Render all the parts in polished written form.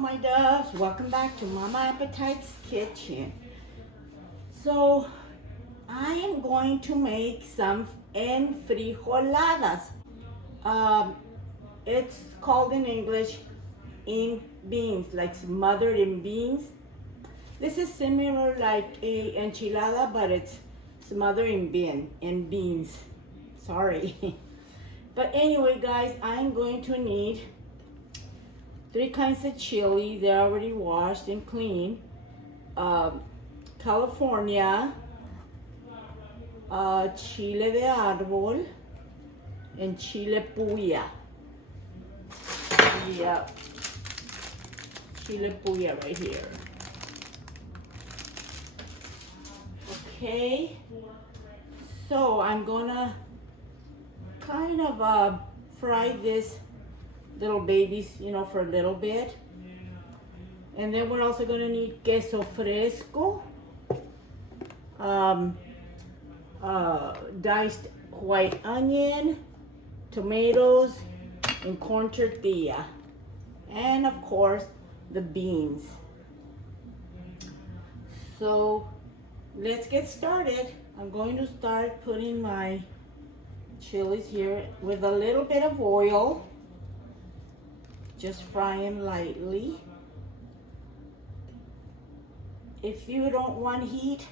my doves, welcome back to Mama Appetite's Kitchen. So I am going to make some enfrijoladas. It's called in English in beans, like smothered in beans. This is similar like a enchilada, but it's smothered in beans. Sorry. But anyway, guys, I'm going to need 3 kinds of chili. They're already washed and clean. California, chile de arbol, and chile puya. Yep, chile puya right here. Okay, so I'm gonna kind of fry this little babies, for a little bit. And then we're also gonna need queso fresco, diced white onion, tomatoes, and corn tortilla. And of course, the beans. So let's get started. I'm going to start putting my chilies here with a little bit of oil. Just fry them lightly. If you don't want heat,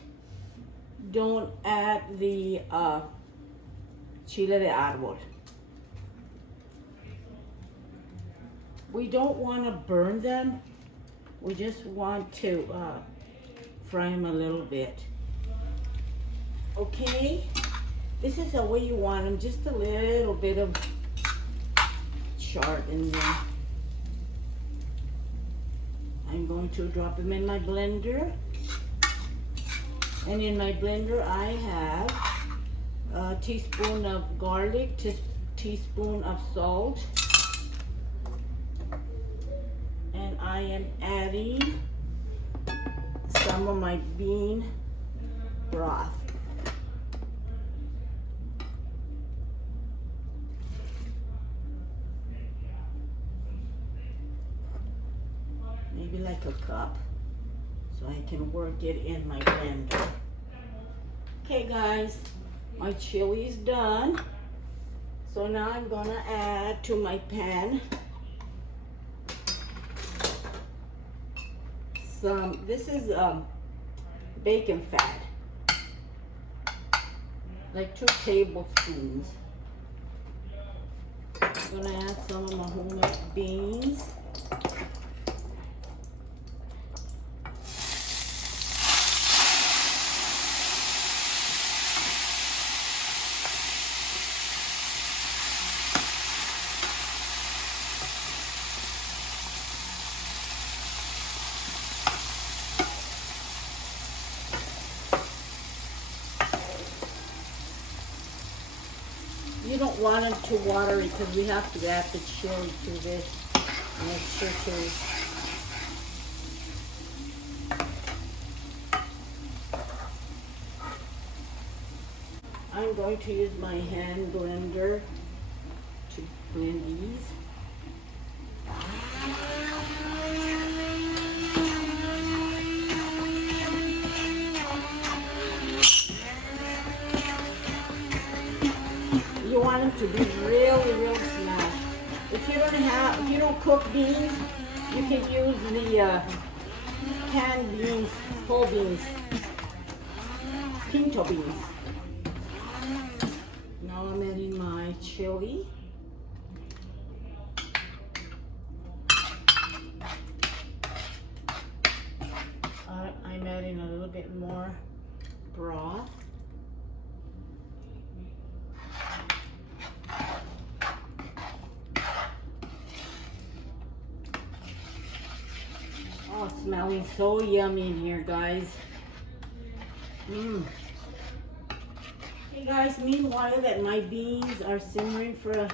don't add the chile de arbol. We don't want to burn them. We just want to fry them a little bit. Okay, this is the way you want them, just a little bit of char in there. I'm going to drop them in my blender. And in my blender I have a teaspoon of garlic, teaspoon of salt. And I am adding some of my bean broth. Maybe like a cup, so I can work it in my blender. Okay guys, my chili is done. So now I'm gonna add to my pan this is bacon fat, like 2 tablespoons. I'm gonna add some of my homemade beans. You don't want it too watery because we have to add the chili to this mixture too. I'm going to use my hand blender to blend these. You want them to be really small. If you don't cook beans, you can use the canned beans, whole beans, pinto beans. Now I'm adding my chili. I'm adding a little bit more broth. Oh, it's smelling so yummy in here, guys. Hey guys, meanwhile that my beans are simmering for a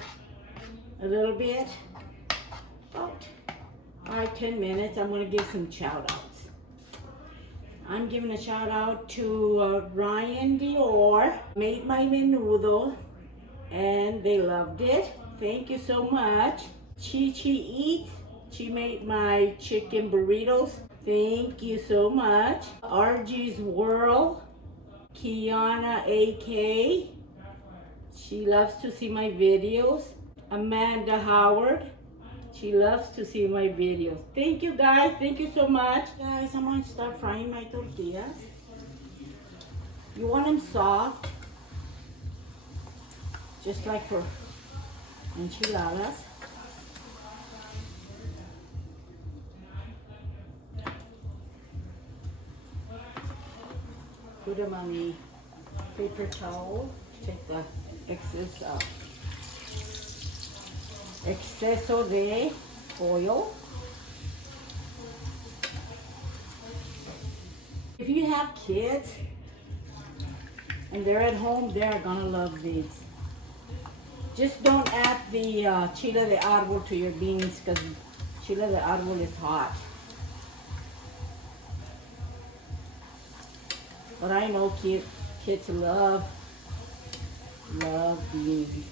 little bit, about 5-10 minutes, I'm going to give some shout outs. I'm giving a shout out to Ryan Dior, made my menudo, and they loved it. Thank you so much. Chi Chi Eats, She made my chicken burritos. Thank you so much. RG's World, Kiana AK. She loves to see my videos. Amanda Howard. She loves to see my videos. Thank you guys. Thank you so much. Guys, I'm going to start frying my tortillas. You want them soft, just like for enchiladas. Put them on the paper towel. Take the excess exceso de oil. If you have kids and they're at home, they're gonna love these. Just don't add the chile de arbol to your beans because chile de arbol is hot. But I know kids love beans.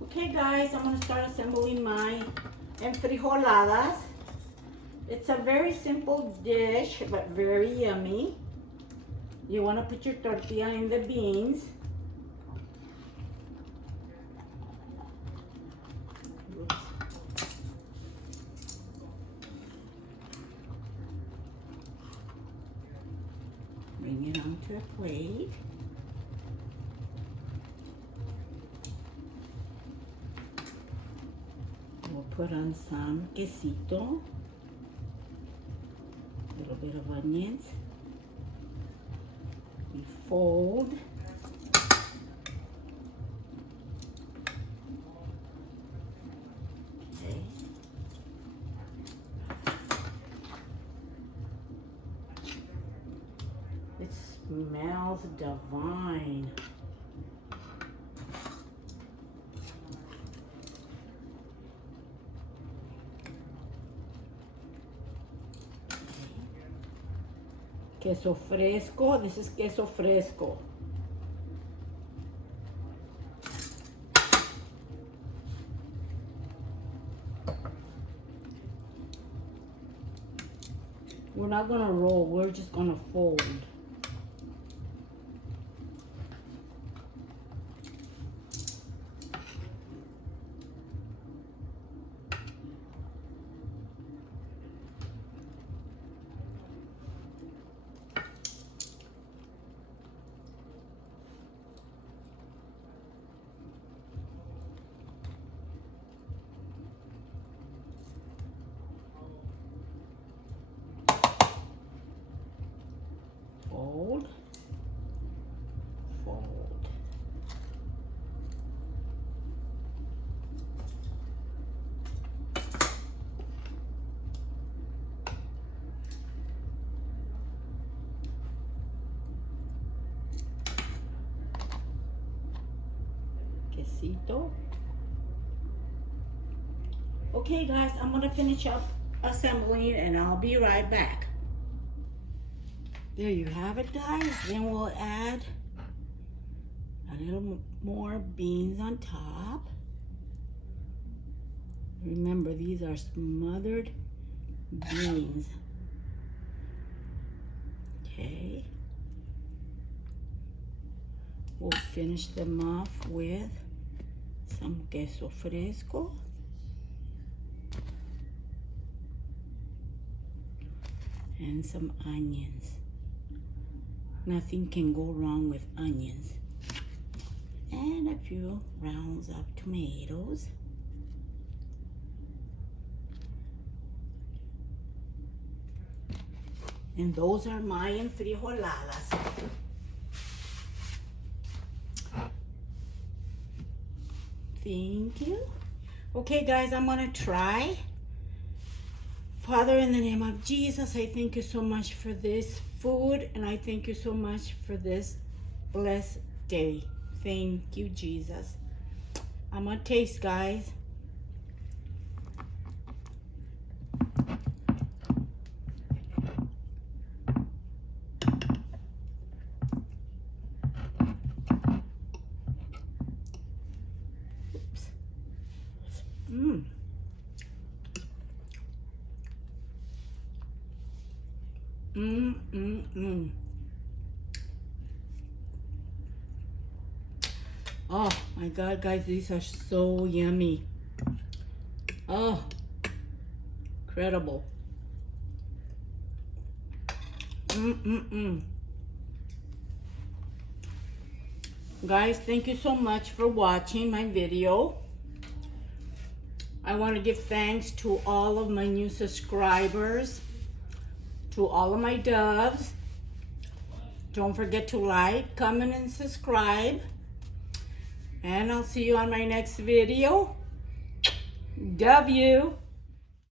Okay guys, I'm gonna start assembling my enfrijoladas. It's a very simple dish, but very yummy. You wanna put your tortilla in the beans. Oops. Bring it onto a plate. We'll put on some quesito, a little bit of onions. We fold. Okay. It smells divine. Queso fresco. This is queso fresco. We're not gonna roll, we're just gonna fold. Fold, fold. Quesito. Okay guys, I'm gonna finish up assembling and I'll be right back. There you have it guys. Then we'll add a little more beans on top. Remember, these are smothered beans. Okay. We'll finish them off with some queso fresco. And some onions. Nothing can go wrong with onions. And a few rounds of tomatoes. And those are my enfrijoladas. Thank you. Okay guys, I'm gonna try Father, in the name of Jesus, I thank you so much for this food, and I thank you so much for this blessed day. Thank you, Jesus. I'm gonna taste, guys. Oops. Mmm. Oh my God, guys, these are so yummy. Oh, incredible. Guys, thank you so much for watching my video. I want to give thanks to all of my new subscribers, to all of my doves. Don't forget to like, comment, and subscribe. And I'll see you on my next video. Love you.